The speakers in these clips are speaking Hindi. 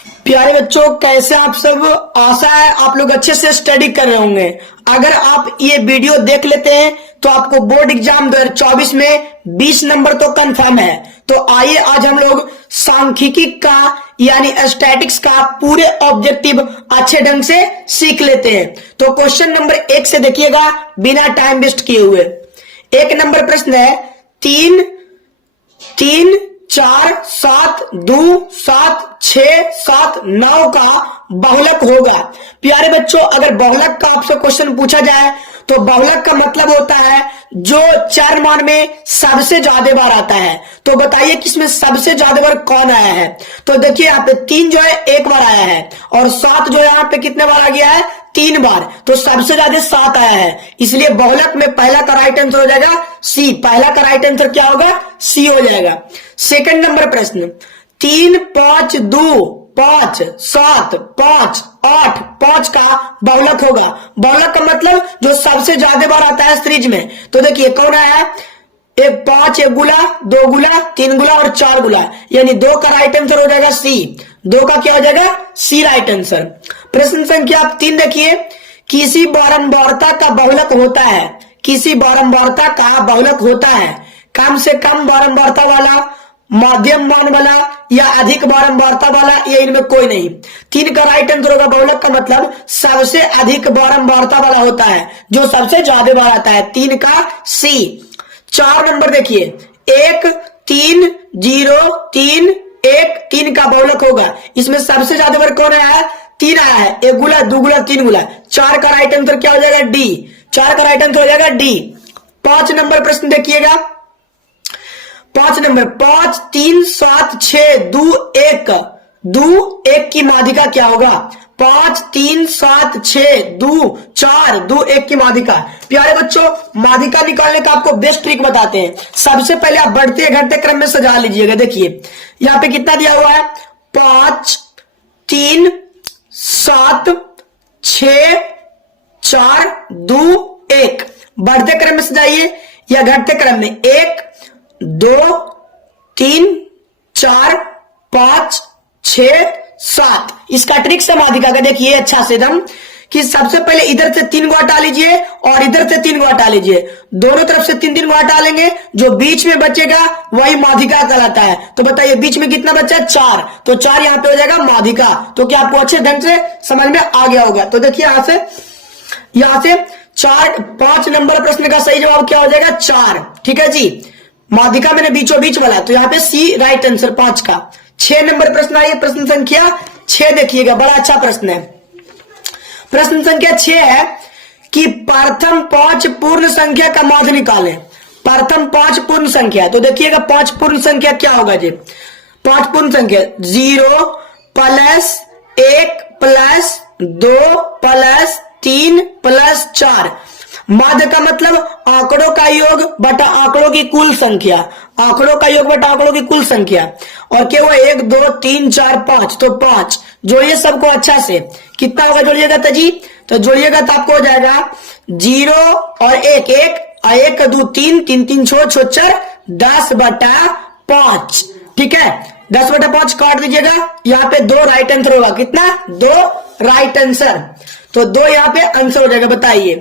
प्यारे बच्चों, कैसे आप सब। आशा है आप लोग अच्छे से स्टडी कर रहे होंगे। अगर आप ये वीडियो देख लेते हैं तो आपको बोर्ड एग्जाम 2024 में 20 नंबर तो कंफर्म है। तो आइए आज हम लोग सांख्यिकी का यानी स्टैटिक्स का पूरे ऑब्जेक्टिव अच्छे ढंग से सीख लेते हैं। तो क्वेश्चन नंबर 1 से देखिएगा बिना टाइम वेस्ट किए हुए। 1 नंबर प्रश्न है 3 3 4 7 2 7 6 7 9 का बहुलक होगा। प्यारे बच्चों, अगर बहुलक का आपसे क्वेश्चन पूछा जाए तो बहुलक का मतलब होता है जो चार मान में सबसे ज्यादा बार आता है। तो बताइए कि इसमें सबसे ज्यादा बार कौन आया है। तो देखिए यहाँ पे 3 जो है एक बार आया है और 7 जो है यहाँ पे कितने बार आ गया है, 3 बार। तो सबसे ज्यादा 7 आया है, इसलिए बहुलक में पहला का राइट आंसर हो जाएगा सी। पहला का राइट आंसर क्या होगा, सी हो जाएगा। सेकंड नंबर प्रश्न 3 5 2 5 7 5 8 5 का बहुलक होगा। बहुलक का मतलब जो सबसे ज्यादा बार आता है सीरीज में। तो देखिए कौन आया है, 5 1 गुला 2 गुला 3 गुला और 4 गुला, यानी 2 का राइट आंसर हो जाएगा सी। 2 का क्या हो जाएगा, सी राइट आंसर। प्रश्न संख्या 3 देखिए, किसी बारंबारता का बहुलक होता है। किसी बारंबारता का बहुलक होता है कम से कम बारंबारता वाला, माध्यम मान वाला या अधिक बारंबारता वाला, या इनमें कोई नहीं। 3 का राइट आंसर होगा। बहुलक का मतलब सबसे अधिक बारंबारता वाला होता है, जो सबसे ज्यादा बार आता है। 3 का सी। 4 नंबर देखिए 1 3 0 3 1 3 का बहुलक होगा। इसमें सबसे ज्यादा बार कौन आया है, 3 आया है। 1 गुला 2 गुला 3 गुला। 4 का राइट आंसर क्या हो जाएगा, डी। 4 का राइट आंसर हो जाएगा डी। 5 नंबर प्रश्न देखिएगा। 5 नंबर 5 3 7 6 2 1 2 1 की माध्यिका क्या होगा। 5 3 7 6 2 4 2 1 की माध्यिका। प्यारे बच्चों, माध्यिका निकालने का आपको बेस्ट ट्रिक बताते हैं। सबसे पहले आप बढ़ते घटते क्रम में सजा लीजिएगा। देखिए यहां पे कितना दिया हुआ है, 5 3 7 6 4 2 1। बढ़ते क्रम में सजाइए या घटते क्रम में, 1 2 3 4 5 6 7। इसका ट्रिक से माध्यिका का देखिए अच्छा से एकदम, कि सबसे पहले इधर से 3 को हटा लीजिए और इधर से 3 को हटा लीजिए। दोनों तरफ से 3 को हटा लेंगे, जो बीच में बचेगा वही माध्यिका कहलाता है। तो बताइए बीच में कितना बचा, 4। तो 4 यहां पे हो जाएगा माध्यिका। तो क्या आपको अच्छे ढंग से समझ में आ गया होगा। तो देखिए यहां से 4 5 नंबर प्रश्न का सही जवाब क्या हो जाएगा, 4। ठीक है जी, माध्यिका मैंने बीचों बीच वाला, तो यहां पे सी राइट आंसर 5 का। 6 नंबर प्रश्न आइए, प्रश्न संख्या 6 देखिएगा, बड़ा अच्छा प्रश्न है। प्रश्न संख्या 6 है कि प्रथम 5 पूर्ण संख्या का माध्य निकालें। प्रथम 5 पूर्ण संख्या, तो देखिएगा 5 पूर्ण संख्या क्या होगा जी। 5 पूर्ण संख्या 0 प्लस 1 प्लस 2 प्लस 3 प्लस 4। माध्य का मतलब आंकड़ों का योग बटा आंकड़ों की कुल संख्या। आंकड़ों का योग बटा आंकड़ों की कुल संख्या। और क्या हुआ, 1 2 3 4 5, तो 5 जोड़िए सबको अच्छा से। कितना होगा जोड़िएगा तो जी, तो जोड़िएगा तो आपको हो जाएगा 0 और 1 1 और 1 2 3 3 3 6 6 4 10 बटा 5। ठीक है, 10 बटा 5 काट दीजिएगा। यहाँ पे 2 राइट आंसर होगा। कितना, 2 राइट आंसर। तो 2 यहाँ पे आंसर हो जाएगा। बताइए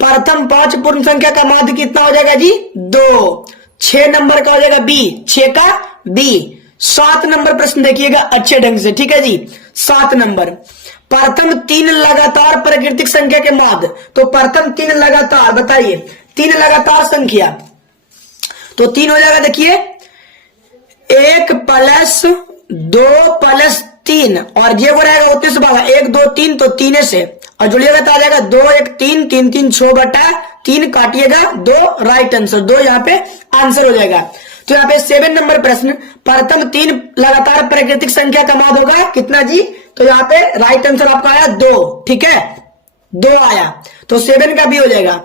प्रथम 5 पूर्ण संख्या का माध्य कितना हो जाएगा जी, 2। 6 नंबर का हो जाएगा बी, 6 का बी। 7 नंबर प्रश्न देखिएगा अच्छे ढंग से। ठीक है जी, 7 नंबर प्रथम 3 लगातार प्राकृतिक संख्या के माध्य। तो प्रथम 3 लगातार, बताइए 3 लगातार संख्या, तो 3 हो जाएगा। देखिए 1 प्लस 2 प्लस 3 और ये वो रहेगा 29 भागा 1 2 3, तो 3 से और जुड़िएगा तो आ जाएगा 2 1 3 3 3 6 बटा 3, काटिएगा 2 राइट आंसर। 2 यहाँ पे आंसर हो जाएगा। तो यहाँ पे 7 नंबर प्रश्न प्रथम 3 लगातार प्राकृतिक संख्या का माध्य होगा कितना जी, तो यहाँ पे राइट आंसर आपका आया 2। ठीक है, 2 आया, तो 7 का भी हो जाएगा।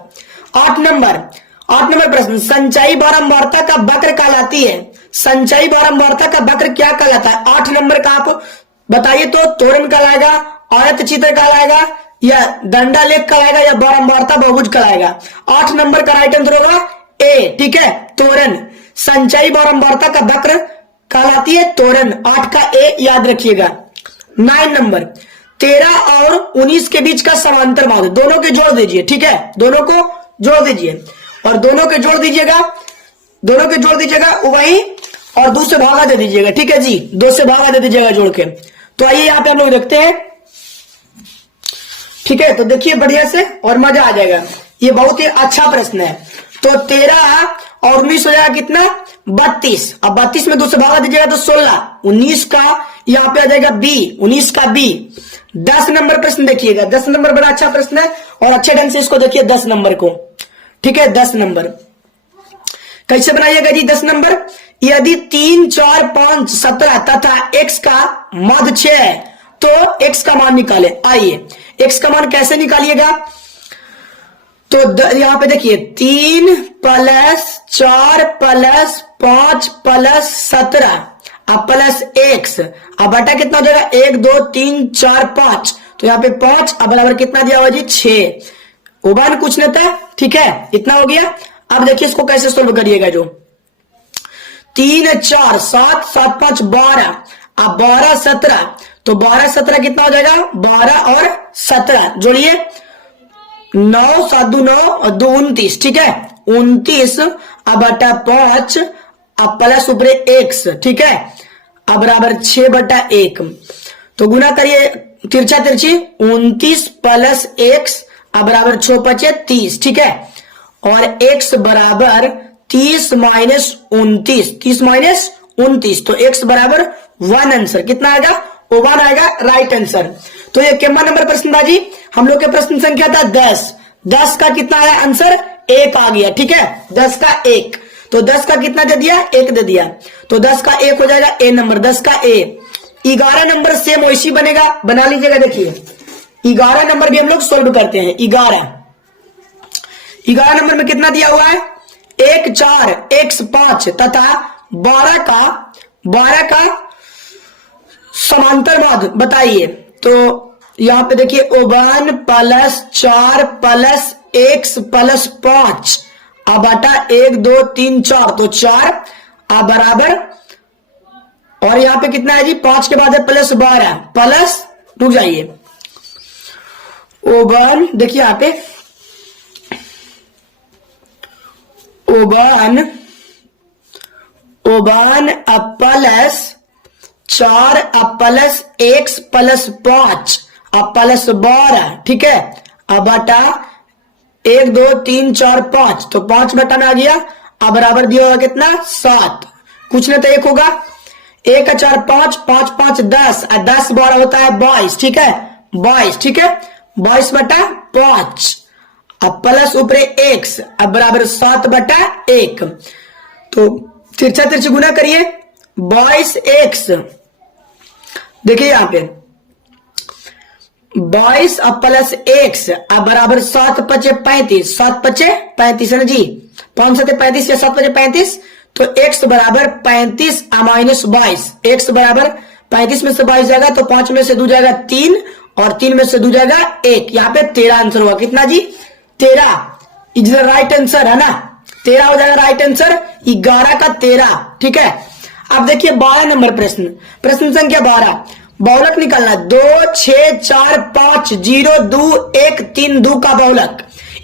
8 नंबर प्रश्न संचयी बारंबारता का वक्र कहलाती है। संचयी बारंबारता का वक्र क्या कहलाता है। 8 नंबर का आप बताइए तो त्वरण कहलाएगा, आयत चित्र कहलाएगा, या दंडालेख कहलाएगा, या बारंबारता बहुभुज कहलाएगा। 8 नंबर का राइट आंसर होगा ए। ठीक है, त्वरण। संचयी बारंबारता का वक्र कहलाती है त्वरण। 8 का ए याद रखिएगा। 9 नंबर। 13 और 19 के बीच का समांतर माध्य, दोनों के जोड़ दीजिए, ठीक है, दोनों को जोड़ दीजिए और दोनों के जोड़ दीजिएगा, दोनों के जोड़ दीजिएगा वही, और 2 से भागा दे दीजिएगा, ठीक है जी, 2 से भागा दे दीजिएगा जोड़ के। तो आइए यहाँ पे हम लोग देखते हैं, ठीक है। तो देखिए बढ़िया से और मजा आ जाएगा, ये बहुत ही अच्छा प्रश्न है। तो 13 और 19 हो जाएगा कितना, 32। अब 32 में 2 से भागा दीजिएगा तो 16। 19 का यहाँ पे आ जाएगा बी, 19 का बी। 10 नंबर प्रश्न देखिएगा, 10 नंबर बड़ा अच्छा प्रश्न है और अच्छे ढंग से इसको देखिए 10 नंबर को, ठीक है। 10 नंबर कैसे बनाइएगा जी 10 नंबर, यदि 3, 4, 5, 17 तथा x का मध्य 6 है तो x का मान निकाले। आइए x का मान कैसे निकालिएगा, तो यहां पे देखिए 3 + 4 + 5 + 17 अब प्लस x, अब बटा कितना हो जाएगा 1 2 3 4 5, तो यहाँ पे 5 अब बराबर कितना दिया हुआ जी 6। उबान कुछ नहीं था, ठीक है, इतना हो गया। अब देखिए इसको कैसे सोल्व करिएगा, जो 3 4 7 7 5 12, अब 12 17, तो 12 17 कितना हो जाएगा 12 और 17 जोड़िए 9 7 2 9 और 2 29, ठीक है, 29 अब बटा 5 अब प्लस ऊपर x, ठीक है, अब बराबर 6/1, तो गुना करिए तिरछा तिरछी 29 + x अब बराबर 6 5 30, ठीक है, और x बराबर 30 - 29, 30 - 29, तो x बराबर 1 आंसर कितना आएगा, 1 आएगा राइट आंसर। तो ये कितना नंबर प्रश्न था जी, हम लोग के प्रश्न संख्या था 10, 10 का कितना आया आंसर 1 आ गया, ठीक है, 10 का 1, तो 10 का कितना दे दिया 1 दे दिया, तो 10 का 1 हो जाएगा ए नंबर, 10 का ए। 11 नंबर सेम वैसी बनेगा, बना लीजिएगा। देखिए 11 नंबर भी हम लोग सोल्व करते हैं। 11 नंबर में कितना दिया हुआ है 1 4 x 5 तथा 12 का समांतर माध्य बताइए। तो यहां पे देखिए 1 + 4 + x + 5 अब बटा 1 2 3 4, तो 4 अब बराबर, और यहां पे कितना है जी 5 के बाद है प्लस 12 प्लस, रुक जाइए 1, देखिए यहां पे 1 अब प्लस 4 अब प्लस x + 5 अब प्लस 12, ठीक है, अब बटा 1 2 3 4 5, तो 5 बटा में आ गया, अब बराबर दिया होगा कितना 7, कुछ नहीं तो 1 होगा, 1 4 5 5 5 10 और 10 12 होता है 22, ठीक है, 22, ठीक है, 22/5 अब प्लस ऊपर x अब बराबर 7/1, तो तिरछा तिरछी गुना करिए 22x, देखिए यहां पे 22 अब प्लस x अब बराबर 7 5 35, 7 5 35 है ना जी, 5 7 35 या 7 5 35, तो x बराबर 35 -22, x बराबर 35 में से 22 जाएगा तो 5 में से 2 जाएगा 3 और 3 में से 2 जाएगा 1, यहाँ पे 13 आंसर हुआ, कितना जी 13 इज द राइट आंसर, है ना, 13 हो जाएगा राइट आंसर, 11 का 13, ठीक है। अब देखिए 12 नंबर प्रश्न, प्रश्न संख्या 12, बहुलक निकालना 2 6 4 5 0 2 1 3 2 का बहुलक,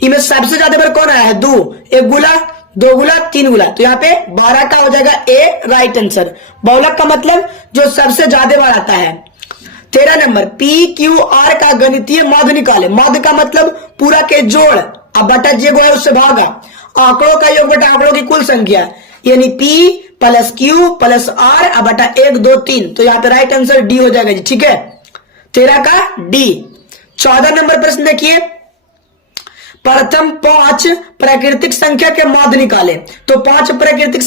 इनमें सबसे ज्यादा बार कौन आया है 2, 1 गुला 2 गुला 3 गुला, तो यहाँ पे 12 का हो जाएगा ए राइट आंसर। बहुलक का मतलब जो सबसे ज्यादा बार आता है। 13 नंबर PQR का गणितीय माध्य निकाले, माध्य का मतलब पूरा के जोड़, अब बटा जे है उससे भागा, आंकड़ों का योग बटा आंकड़ों की कुल संख्या, यानी P + Q + R अब बटा 1 2 3, तो यहाँ पे राइट आंसर डी हो जाएगा जी, ठीक है, 13 का डी। 14 नंबर प्रश्न देखिए, प्रथम 5 प्राकृतिक संख्या के माध्य निकाले, तो 5 प्राकृतिक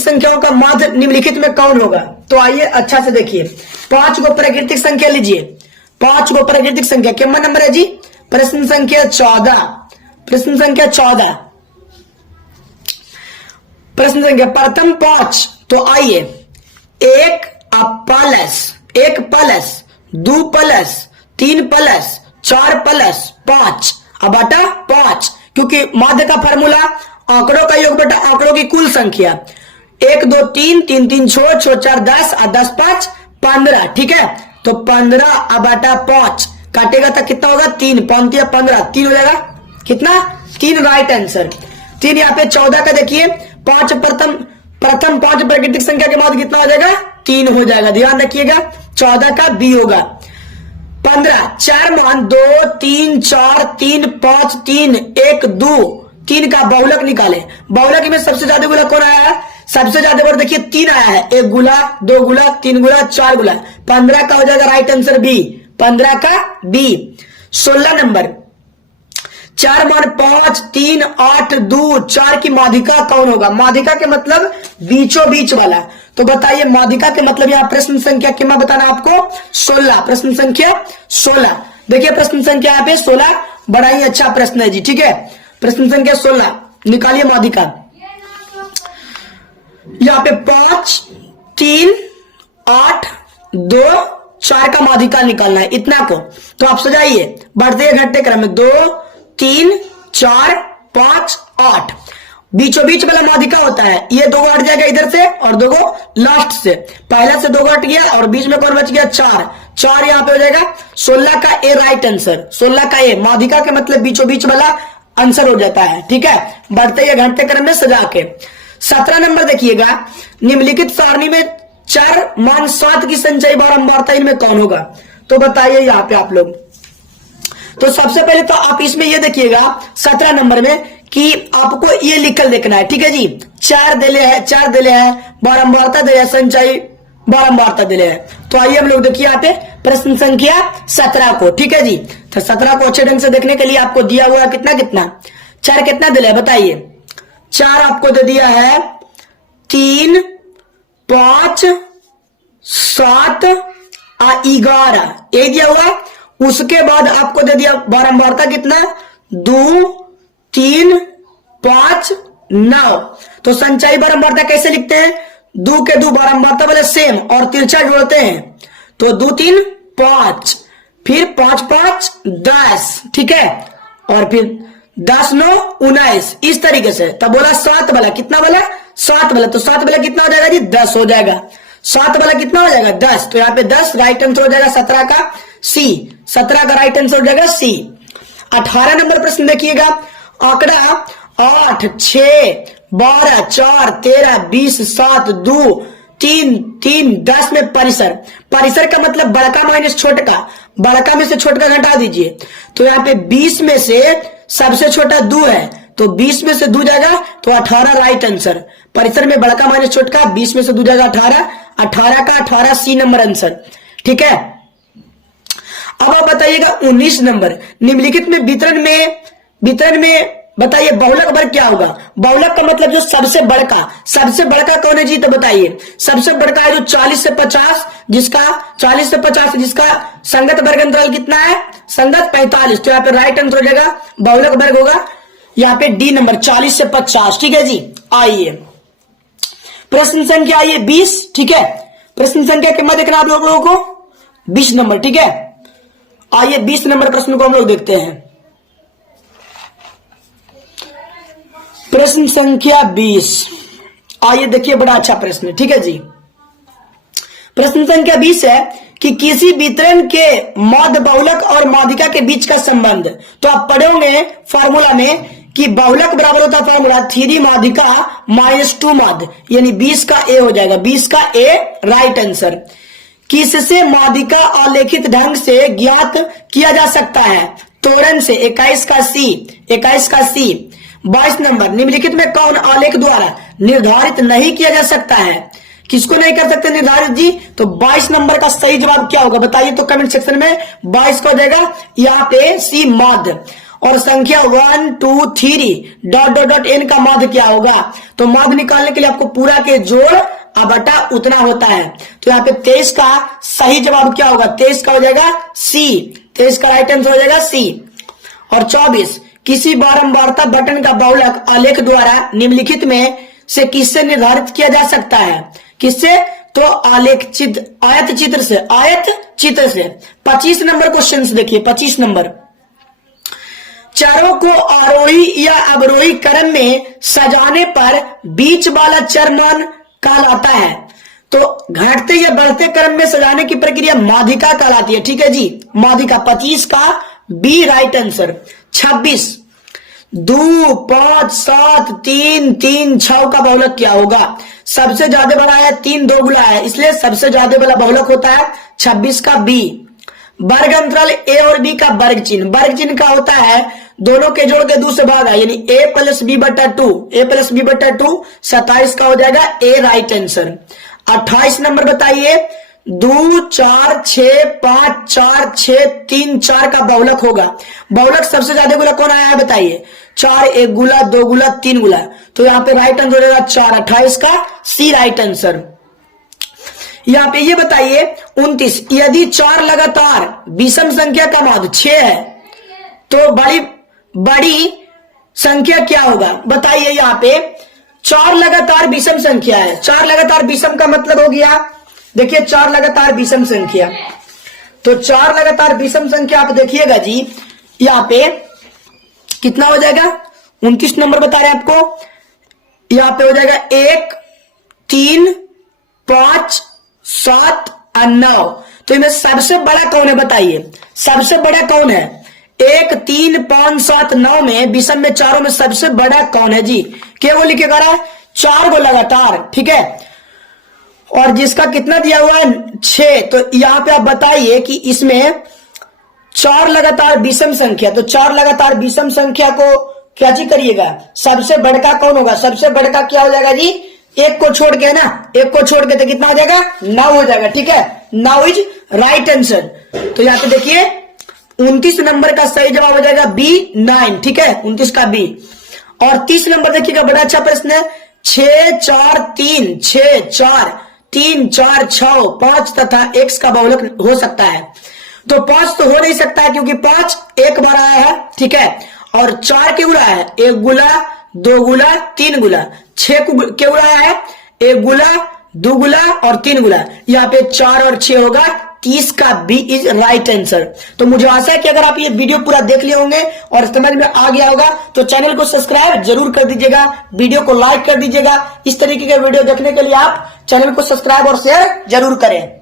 संख्याओं का माध्य निम्नलिखित में कौन होगा, तो आइए अच्छा से देखिए 5 को प्राकृतिक संख्या लीजिए, 5 को प्राकृतिक संख्या कितना नंबर है जी, प्रश्न संख्या 14, प्रश्न संख्या 14, प्रश्न संख्या प्रथम 5, तो आइए 1 प्लस 2 प्लस 3 प्लस 4 प्लस 5 अब बटा 5, क्योंकि माध्य का फार्मूला आंकड़ों का योग बटा आंकड़ों की कुल संख्या, 1 2 3 3 3 6 6 4 10 और 10 5 15, ठीक है। तो 15/5 काटेगा तो कितना होगा 3, 5 15, 3 हो जाएगा कितना 3, राइट आंसर 3। यहाँ पे 14 का देखिए 5 प्रथम 5 प्राकृतिक संख्या के बाद कितना हो जाएगा 3 हो जाएगा, ध्यान रखिएगा। 14 का बी होगा। 15 4 मान 2 3 4 3 5 3 1 2 3 का बहुलक निकाले। बहुलक में सबसे ज्यादा गुला कौन आया है, सबसे ज्यादा बार देखिए 3 आया है, 1 गुला 2 गुला 3 गुला 4 गुला। 15 का हो जाएगा राइट आंसर बी, 15 का बी। 16 नंबर 4 मान 5 3 8 2 4 की माध्यिका कौन होगा। माध्यिका के मतलब बीचों बीच वाला। तो बताइए माध्यिका के मतलब यहाँ प्रश्न संख्या क्या बताना आपको 16, प्रश्न संख्या 16। देखिए प्रश्न संख्या यहाँ पे 16 बड़ा ही अच्छा प्रश्न है जी, ठीक है। प्रश्न संख्या 16 निकालिए माध्यिका। यहाँ पे 5 3 8 2 4 का माध्यिका निकालना है इतना को। तो आप सजाइए बढ़ते घटते क्रम में 2 3 4 5 8 बीचों बीच वाला माध्यिका होता है। ये 2 हट जाएगा इधर से और 2 लास्ट से, पहले से 2 हट गया और बीच में कौन बच गया 4 यहाँ पे हो जाएगा 16 का ए राइट आंसर। 16 का ए माध्यिका के मतलब बीचों बीच वाला आंसर हो जाता है, ठीक है। बढ़ते या घंटे क्रम में सजा के 17 नंबर देखिएगा। निम्नलिखित सारणी में 4 मान 7 की संचयी बारंबारता इनमें कौन होगा। तो बताइए यहाँ पे आप लोग। तो सबसे पहले तो आप इसमें ये देखिएगा 17 नंबर में कि आपको ये लिखल देखना है, ठीक है जी। 4 दिले है बारंबारता दिले है, संचयी बारंबारता दिले है। तो आइए हम लोग देखिए यहाँ पे प्रश्न संख्या 17 को, ठीक है जी। तो 17 को अच्छे ढंग से देखने के लिए आपको दिया हुआ कितना 4 कितना दिले है बताइए। 4 आपको दे दिया है 3 5 7 11 ये दिया हुआ। उसके बाद आपको दे दिया बारंबारता कितना 2 3 5 9। तो संचयी बारंबारता कैसे लिखते हैं 2 के 2 बारंबारता वाले सेम और तिरछा जोड़ते हैं तो 2 3 5 फिर 5 5 10, ठीक है। और फिर 10 9 19 इस तरीके से। तब बोला 7 वाला कितना वाला 7 वाला। तो 7 वाला कितना हो जाएगा जी 10 हो जाएगा। 7 वाला कितना हो जाएगा 10। तो यहाँ पे 10 राइट आंसर हो जाएगा 17 का सी। 17 का राइट आंसर हो जाएगा सी। 18 नंबर प्रश्न देखिएगा। आंकड़ा 8 6 12 4 13 20 7 2 3 3 10 में परिसर। परिसर का मतलब बड़का माइनस छोटका, बड़का में से छोटका घटा दीजिए। तो यहाँ पे 20 में से सबसे छोटा 2 है तो 20 में से 2 जाएगा तो 18 राइट आंसर। परिसर में बड़का माइनस छोटका 20 में से 2 जाएगा 18, 18 का 18 सी नंबर आंसर, ठीक है। अब आप बताइएगा 19 नंबर। निम्नलिखित में वितरण में बताइए बहुलक वर्ग क्या होगा। बहुलक का मतलब जो सबसे बड़का कौन है जी। तो बताइए सबसे बड़का है जो 40 से 50 जिसका 40 से 50 जिसका संगत वर्ग अंतराल कितना है संगत 45। तो यहाँ पे राइट आंसर हो जाएगा बहुलक वर्ग होगा यहाँ पे डी नंबर 40 से 50, ठीक है जी। आइए प्रश्न संख्या आइए 20, ठीक है। प्रश्न संख्या कितना देखना आप लोगों को 20 नंबर, ठीक है। आइए 20 नंबर प्रश्न को हम लोग देखते हैं। प्रश्न संख्या 20 आइए देखिए बड़ा अच्छा प्रश्न है, ठीक है जी। प्रश्न संख्या 20 है कि किसी वितरण के मध्य बहुलक और माध्यिका के बीच का संबंध। तो आप पढ़े होंगे फॉर्मूला में कि बहुलक बराबर होता फॉर्मूला 3 माध्यिका -2 माध्य, यानी 20 का ए हो जाएगा, 20 का ए राइट आंसर। किससे माध्यिका आलेखित ढंग से ज्ञात किया जा सकता है। तोरण से 21 का सी, 21 का सी। 22 नंबर निम्नलिखित में कौन आलेख द्वारा निर्धारित नहीं किया जा सकता है। किसको नहीं कर सकते निर्धारित जी। तो 22 नंबर का सही जवाब क्या होगा बताइए तो कमेंट सेक्शन में। 22 का हो जाएगा यहाँ पे सी माध्य। और संख्या 1 2 3 ... n का माध्य क्या होगा। तो माध्य निकालने के लिए आपको पूरा के जोड़ बटा उतना होता है। तो यहाँ पे 23 का सही जवाब क्या होगा 23 का हो जाएगा सी। 23 का राइट आंसर हो जाएगा सी। और 24 किसी बारंबारता बटन का बहुलक आलेख द्वारा निम्नलिखित में से किससे निर्धारित किया जा सकता है। किससे तो आलेख चित्र आयत चित्र से। 25 नंबर क्वेश्चन देखिए 25 नंबर। चरों को आरोही या अवरोही क्रम में सजाने पर बीच वाला चर मान कहलाता है। तो घटते या बढ़ते क्रम में सजाने की प्रक्रिया माध्यिका कहलाती है। ठीक है जी, माध्यिका। 25 का बी राइट आंसर। 26 2 5 7 3 3 6 का बहुलक क्या होगा? सबसे ज्यादा बड़ा है, 3 दोगुला है, इसलिए सबसे ज्यादा बड़ा बहुलक होता है 26 का बी। वर्ग अंतराल ए और बी का वर्ग चिन्ह, वर्ग चिन्ह का होता है दोनों के जोड़ के दूसरे भाग है, यानी a प्लस बी बटा 2, a प्लस बी बटा 2, 27 का हो जाएगा ए राइट आंसर। 28 नंबर बताइए। 2 4 6 5 4 6 3 4 का बहुलक होगा। बहुलक सबसे ज्यादा गुला कौन आया है बताइए? 4, 1 गुला, 2 गुला, 3 गुला, तो यहाँ पे राइट आंसर हो जाएगा 4। 28 का सी राइट आंसर। यहाँ पे ये बताइए 29, यदि 4 लगातार विषम संख्या का माध्य 6 है तो बड़ी संख्या क्या होगा? बताइए। यहाँ पे 4 लगातार विषम संख्या है। 4 लगातार विषम का मतलब हो गया, देखिए 4 लगातार विषम संख्या, तो 4 लगातार विषम संख्या आप देखिएगा जी, यहाँ पे कितना हो जाएगा? 29 नंबर बता रहे हैं आपको। यहाँ पे हो जाएगा 1 3 5 7 और 9, तो इनमें सबसे बड़ा कौन है बताइए? सबसे बड़ा कौन है? 1 3 5 7 9 में विषम में चारों में सबसे बड़ा कौन है जी? केवल लिखेगा 4 को लगातार, ठीक है। और जिसका कितना दिया हुआ है 6, तो यहां पे आप बताइए कि इसमें 4 लगातार विषम संख्या, तो 4 लगातार विषम संख्या को क्या जी करिएगा? सबसे बड़का कौन होगा? सबसे बड़का क्या हो जाएगा जी? 1 को छोड़ के, है ना, 1 को छोड़ के तो कितना हो जाएगा? 9 हो जाएगा, ठीक है। 9 इज राइट आंसर। तो यहां पे देखिए 29 नंबर का सही जवाब हो जाएगा बी 9, ठीक है, 29 का बी। और 30 नंबर देखिएगा, बड़ा अच्छा प्रश्न है। 6 4 3 6 4 3 4 6 5 तथा x का बहुलक हो सकता है, तो 5 तो हो नहीं सकता है क्योंकि 5 एक बार आया है, ठीक है। और 4 क्यों आया है? 1 गुला, 2 गुला, 3 गुला। 6 क्यों आया है? 1 गुला, 2 गुला और 3 गुला। यहाँ पे 4 और 6 होगा, 30 का बी इज राइट आंसर। तो मुझे आशा है कि अगर आप ये वीडियो पूरा देख लिए होंगे और समझ में आ गया होगा तो चैनल को सब्सक्राइब जरूर कर दीजिएगा, वीडियो को लाइक कर दीजिएगा। इस तरीके के वीडियो देखने के लिए आप चैनल को सब्सक्राइब और शेयर जरूर करें।